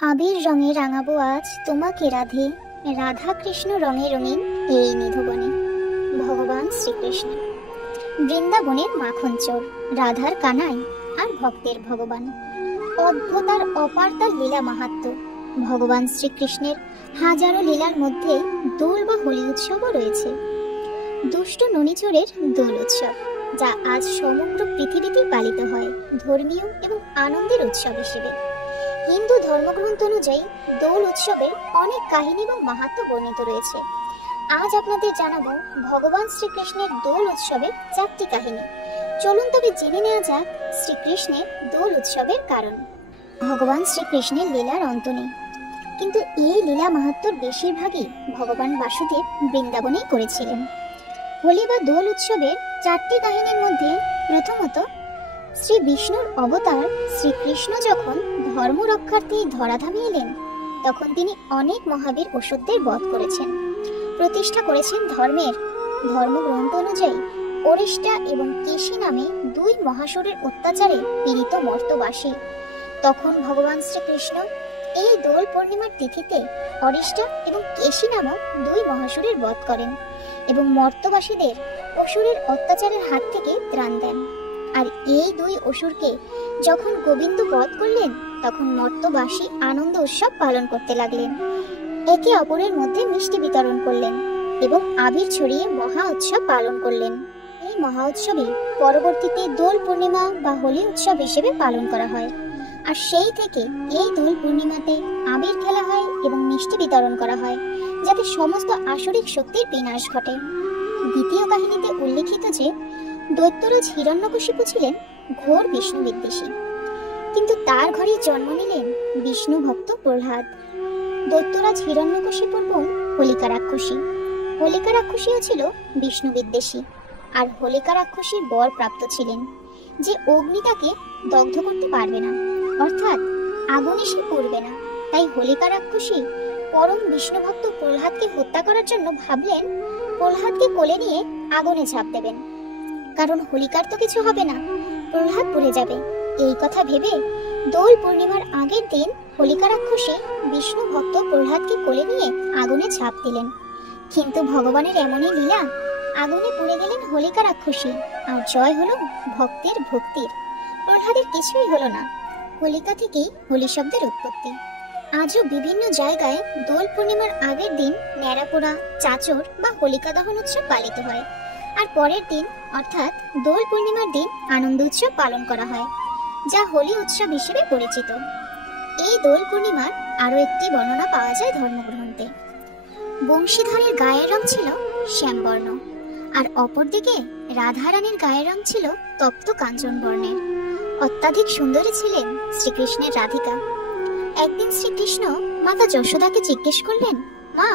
আবির রঙে রাঙাবো আজ তোমাকে রাধে, রাধা কৃষ্ণ রঙে রঙিন এই নিধুবনে। ভগবান শ্রীকৃষ্ণ বৃন্দাবনের মাখন চোর, রাধার কানাই আর ভক্তের ভগবান। অদ্ভুত আর অপার তার লীলা মাহাত্ম্য। ভগবান শ্রীকৃষ্ণের হাজারো লীলার মধ্যে দোল বা হোলি উৎসবও রয়েছে। দুষ্ট ননিচোরের দোল উৎসব, যা আজ সমগ্র পৃথিবীতে পালিত হয় ধর্মীয় এবং আনন্দের উৎসব হিসেবে। হিন্দু ধর্মগ্রন্থ অনুযায়ী দোল উৎসবের অনেক কাহিনী এবং মাহাত্ম্য বর্ণিত রয়েছে। আজ আপনাদের জানাবো ভগবান শ্রীকৃষ্ণের দোল উৎসবের 4টি কাহিনী। চলুন তবে জেনে নেওয়া যাক শ্রীকৃষ্ণের দোল উৎসবের কারণ। ভগবান শ্রীকৃষ্ণের লীলার অন্ত নেই, কিন্তু এই লীলা মাহাত্ম্যর বেশিরভাগই ভগবান বাসুদেব বৃন্দাবনেই করেছিলেন। হোলি বা দোল উৎসবের 4টি কাহিনীর মধ্যে প্রথমত, শ্রী বিষ্ণুর অবতার শ্রীকৃষ্ণ যখন ধর্ম রক্ষার্থে ধরাধামে এলেন, তখন তিনি অনেক মহাবীর অসুরদের বধ করেছেন, প্রতিষ্ঠা করেছেন ধর্মের। ধর্মগ্রন্থ অনুযায়ী অরিষ্টা এবং কেশী নামে 2 মহাসুরের অত্যাচারে পীড়িত মর্তবাসী। তখন ভগবান শ্রীকৃষ্ণ এই দোল পূর্ণিমার তিথিতে অরিষ্টা এবং কেশী নামক 2 মহাসুরের বধ করেন এবং মর্তবাসীদের অসুরের অত্যাচারের হাত থেকে ত্রাণ দেন। আর এই 2 অসুরকে যখন গোবিন্দ বধ করলেন, তখন মর্তবাসী আনন্দ উৎসব পালন করতে লাগলেন। একে অপরের মধ্যে মিষ্টি বিতরণ করলেন এবং আবির ছড়িয়ে মহা উৎসব পালন করলেন। এই মহা উৎসবে পরবর্তীতে দোল পূর্ণিমা বা হোলি উৎসব হিসেবে পালন করা হয়। আর সেই থেকে এই দোল পূর্ণিমাতে আবির খেলা হয় এবং মিষ্টি বিতরণ করা হয়, যাতে সমস্ত আসরিক শক্তির বিনাশ ঘটে। দ্বিতীয় কাহিনীতে উল্লেখিত যে দৈত্যরাজ হিরণ্যকশিপু ছিলেন ঘোর বিষ্ণু বিদ্বেষী, কিন্তু তার ঘরে জন্ম নিলেন বিষ্ণু ভক্ত প্রহ্লাদ। দৈত্যরাজ হিরণ্যকশিপুর বোন হোলিকা রাক্ষসী। হোলিকা রাক্ষসীও ছিল বিষ্ণু বিদ্বেষী, আর হোলিকা রাক্ষসীর বর প্রাপ্ত ছিলেন যে অগ্নি তাকে দগ্ধ করতে পারবে না, অর্থাৎ আগুনে সে পড়বে না। তাই হোলিকা রাক্ষসী পরম বিষ্ণু ভক্ত প্রহ্লাদকে হত্যা করার জন্য ভাবলেন প্রহ্লাদকে কোলে নিয়ে আগুনে ঝাঁপ দেবেন, কারণ হোলিকার তো কিছু হবে না, প্রহ্লাদ পুড়ে যাবে। এই কথা ভেবে দোল পূর্ণিমার আগের দিন হোলিকা রাক্ষসী বিষ্ণু ভক্ত প্রহ্লাদকে কোলে নিয়ে আগুনে ঝাঁপ দিলেন। কিন্তু ভগবানের এমনই লীলা, আগুনে পুড়ে গেলেন হোলিকা রাক্ষসী, আর জয় হলো ভক্তের ভক্তির। প্রহ্লাদের কিছুই হলো না। হোলিকা থেকেই হোলি শব্দের উৎপত্তি। আজও বিভিন্ন জায়গায় দোল পূর্ণিমার আগের দিন ন্যাড়াপোড়া, চাচর বা হোলিকা দহন উৎসব পালিত হয়, আর পরের দিন অর্থাৎ দোল পূর্ণিমার দিন আনন্দ উৎসব পালন করা হয়, যা হোলি উৎসব হিসেবে পরিচিত। এই দোল পূর্ণিমার আরো একটি বর্ণনা পাওয়া যায় ধর্মগ্রন্থে। বংশীধরের গায়ের রং ছিল শ্যামবর্ণ, আর অপরদিকে রাধারানীর গায়ের রং ছিল তপ্ত কাঞ্চন বর্ণের। অত্যাধিক সুন্দরী ছিলেন শ্রীকৃষ্ণের রাধিকা। একদিন শ্রীকৃষ্ণ মাতা যশোদাকে জিজ্ঞেস করলেন, মা,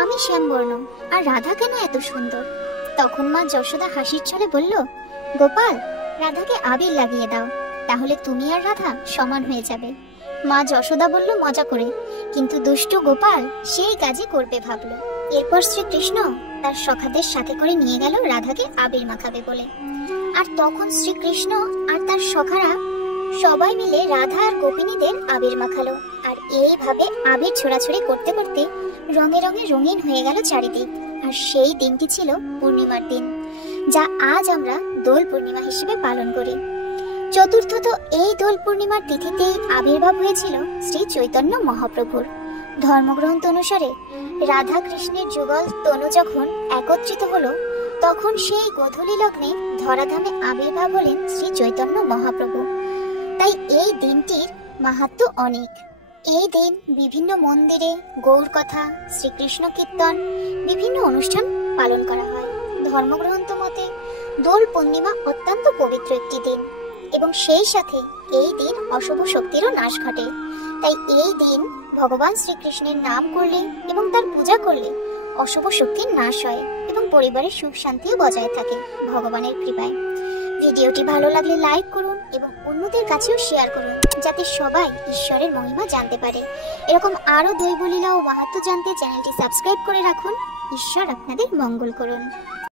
আমি শ্যামবর্ণ, আর রাধা কেন এত সুন্দর? তখন মা যশোদা হাসির ছলে বলল, গোপাল, রাধাকে আবির লাগিয়ে দাও, তাহলে তুমি আর রাধা সমান হয়ে যাবে। মা যশোদা বলল মজা করে, কিন্তু দুষ্টু গোপাল সেই কাজই করবে ভাবলো। এরপর শ্রীকৃষ্ণ তার সখাদের সাথে করে নিয়ে গেল রাধাকে আবির মাখাবে বলে। আর তখন শ্রীকৃষ্ণ আর তার সখারা সবাই মিলে রাধা আর গোপিনীদের আবির মাখালো। আর এইভাবে আবির ছোড়াছুড়ি করতে করতে রঙে রঙে রঙিন হয়ে গেল চারিদিক। আর সেই দিনটি ছিল পূর্ণিমার দিন, যা আজ আমরা দোল পূর্ণিমা হিসেবে পালন করি। চতুর্থত, এই দোল পূর্ণিমার তিথিতেই আবির্ভাব হয়েছিল শ্রী চৈতন্য মহাপ্রভুর। ধর্মগ্রন্থ অনুসারে রাধা কৃষ্ণের যুগল তনু যখন একত্রিত হলো, তখন সেই গোধূলি লগ্নে ধরাধামে আবির্ভাব হলেন শ্রী চৈতন্য মহাপ্রভু। তাই এই দিনটির মাহাত্ম্য অনেক। এই দিন বিভিন্ন মন্দিরে গৌর কথা, শ্রীকৃষ্ণ কীর্তন, বিভিন্ন অনুষ্ঠান পালন করা হয়। ধর্মগ্রন্থ মতে দোল পূর্ণিমা অত্যন্ত পবিত্র একটি দিন, এবং সেই সাথে এই দিন অশুভ শক্তিরও নাশ ঘটে। তাই এই দিন ভগবান শ্রীকৃষ্ণের নাম করলে এবং তার পূজা করলে অশুভ শক্তির নাশ হয় এবং পরিবারের সুখ শান্তিও বজায় থাকে ভগবানের কৃপায়। ভিডিওটি ভালো লাগলে লাইক করুন এবং অন্যদের কাছেও শেয়ার করুন, যাতে সবাই ঈশ্বরের মহিমা জানতে পারে। এরকম আরো দৈবলীলা ও মাহাত্ম্য জানতে চ্যানেলটি সাবস্ক্রাইব করে রাখুন। ঈশ্বর আপনাদের মঙ্গল করুন।